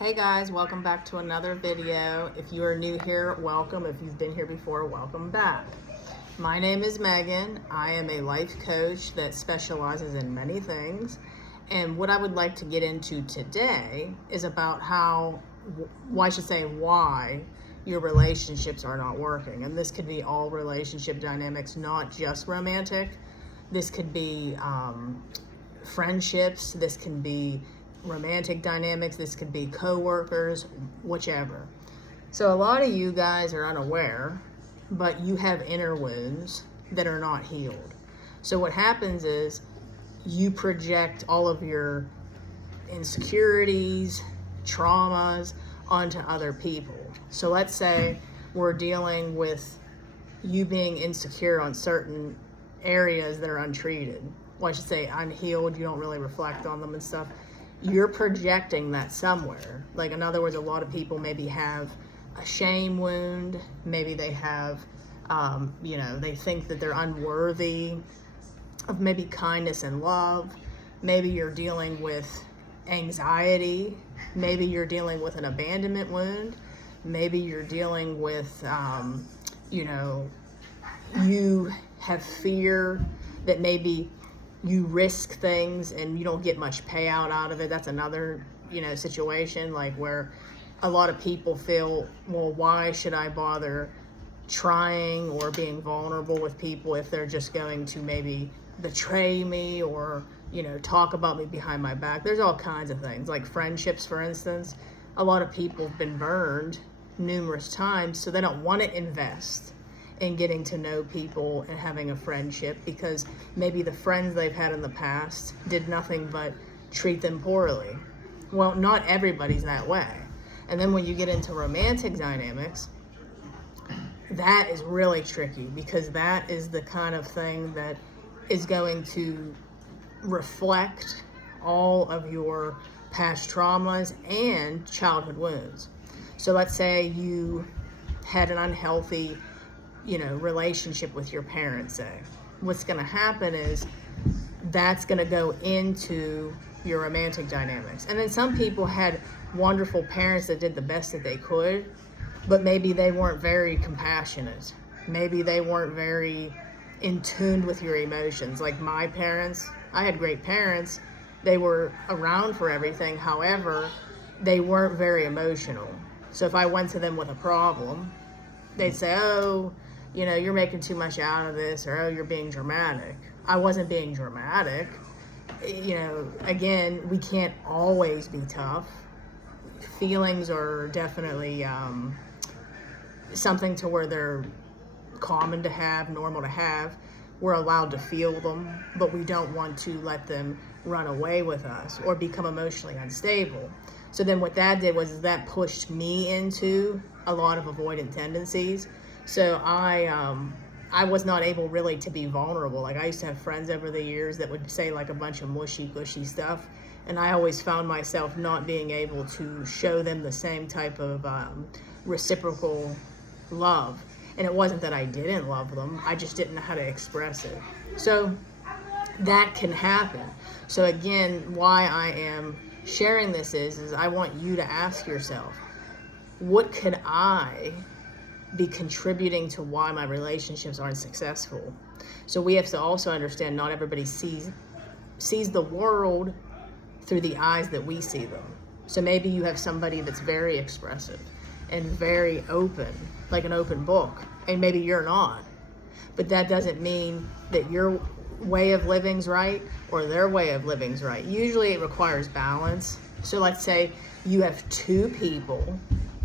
Hey guys, welcome back to another video. If you are new here, welcome. If you've been here before, welcome back. My name is Megan. I am a life coach that specializes in many things. And what I would like to get into today is about why your relationships are not working. And this could be all relationship dynamics, not just romantic. This could be friendships. This can be romantic dynamics. This could be co-workers, whichever. So a lot of you guys are unaware, but you have inner wounds that are not healed. So what happens is you project all of your insecurities, traumas onto other people. So let's say we're dealing with you being insecure on certain areas that are untreated. Well, I should say unhealed. You don't really reflect on them and stuff. You're projecting that somewhere. Like, in other words, a lot of people maybe have a shame wound. Maybe they have, they think that they're unworthy of maybe kindness and love. Maybe you're dealing with anxiety. Maybe you're dealing with an abandonment wound. Maybe you're dealing with, you have fear that maybe you risk things and you don't get much payout out of it. That's another, situation like where a lot of people feel, well, why should I bother trying or being vulnerable with people if they're just going to maybe betray me or, talk about me behind my back. There's all kinds of things, like friendships, for instance. A lot of people have been burned numerous times, so they don't want to invest in getting to know people and having a friendship because maybe the friends they've had in the past did nothing but treat them poorly. Well, not everybody's that way. And then when you get into romantic dynamics, that is really tricky because that is the kind of thing that is going to reflect all of your past traumas and childhood wounds. So let's say you had an unhealthy relationship with your parents, say. What's going to happen is that's going to go into your romantic dynamics. And then some people had wonderful parents that did the best that they could, but maybe they weren't very compassionate. Maybe they weren't very in tune with your emotions. Like my parents, I had great parents. They were around for everything. However, they weren't very emotional. So if I went to them with a problem, they'd say, oh, you're making too much out of this, or, oh, you're being dramatic. I wasn't being dramatic. Again, we can't always be tough. Feelings are definitely something to where they're common to have, normal to have. We're allowed to feel them, but we don't want to let them run away with us or become emotionally unstable. So then what that did was that pushed me into a lot of avoidant tendencies. So I was not able really to be vulnerable. Like I used to have friends over the years that would say like a bunch of mushy gushy stuff. And I always found myself not being able to show them the same type of reciprocal love. And it wasn't that I didn't love them. I just didn't know how to express it. So that can happen. So again, why I am sharing this is I want you to ask yourself, what could I be contributing to why my relationships aren't successful? So we have to also understand not everybody sees the world through the eyes that we see them. So maybe you have somebody that's very expressive and very open, like an open book, and maybe you're not. But that doesn't mean that your way of living's right or their way of living's right. Usually it requires balance. So let's say you have two people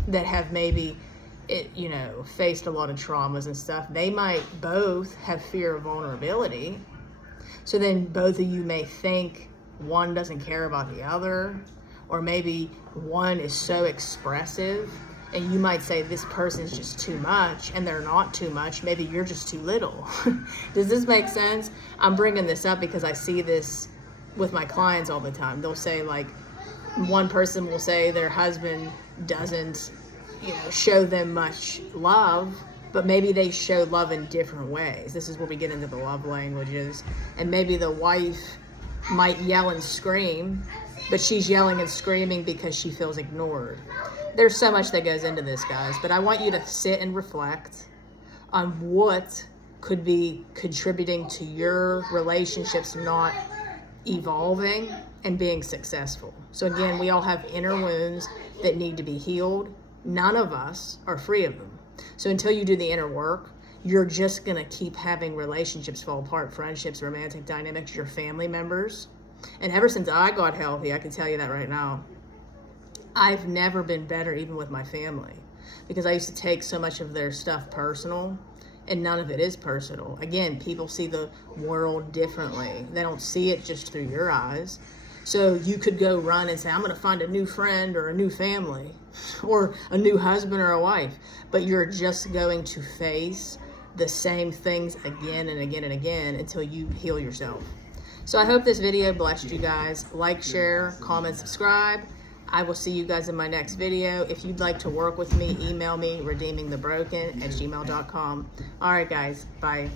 that have maybe faced a lot of traumas and stuff. They might both have fear of vulnerability. So then both of you may think one doesn't care about the other, or maybe one is so expressive and you might say this person's just too much and they're not too much. Maybe you're just too little. Does this make sense? I'm bringing this up because I see this with my clients all the time. They'll say like, one person will say their husband doesn't show them much love, but maybe they show love in different ways. This is where we get into the love languages. And maybe the wife might yell and scream but she's yelling and screaming because she feels ignored. There's so much that goes into this, guys, but I want you to sit and reflect on what could be contributing to your relationships not evolving and being successful. So again, we all have inner wounds that need to be healed. None of us are free of them. So until you do the inner work, you're just going to keep having relationships fall apart, friendships, romantic dynamics, your family members. And ever since I got healthy, I can tell you that right now, I've never been better even with my family, because I used to take so much of their stuff personal, and none of it is personal. Again, people see the world differently. They don't see it just through your eyes. So you could go run and say, I'm going to find a new friend or a new family or a new husband or a wife, but you're just going to face the same things again and again and again until you heal yourself. So I hope this video blessed you guys. Like, share, comment, subscribe. I will see you guys in my next video. If you'd like to work with me, email me, redeemingthebroken@gmail.com. All right, guys. Bye.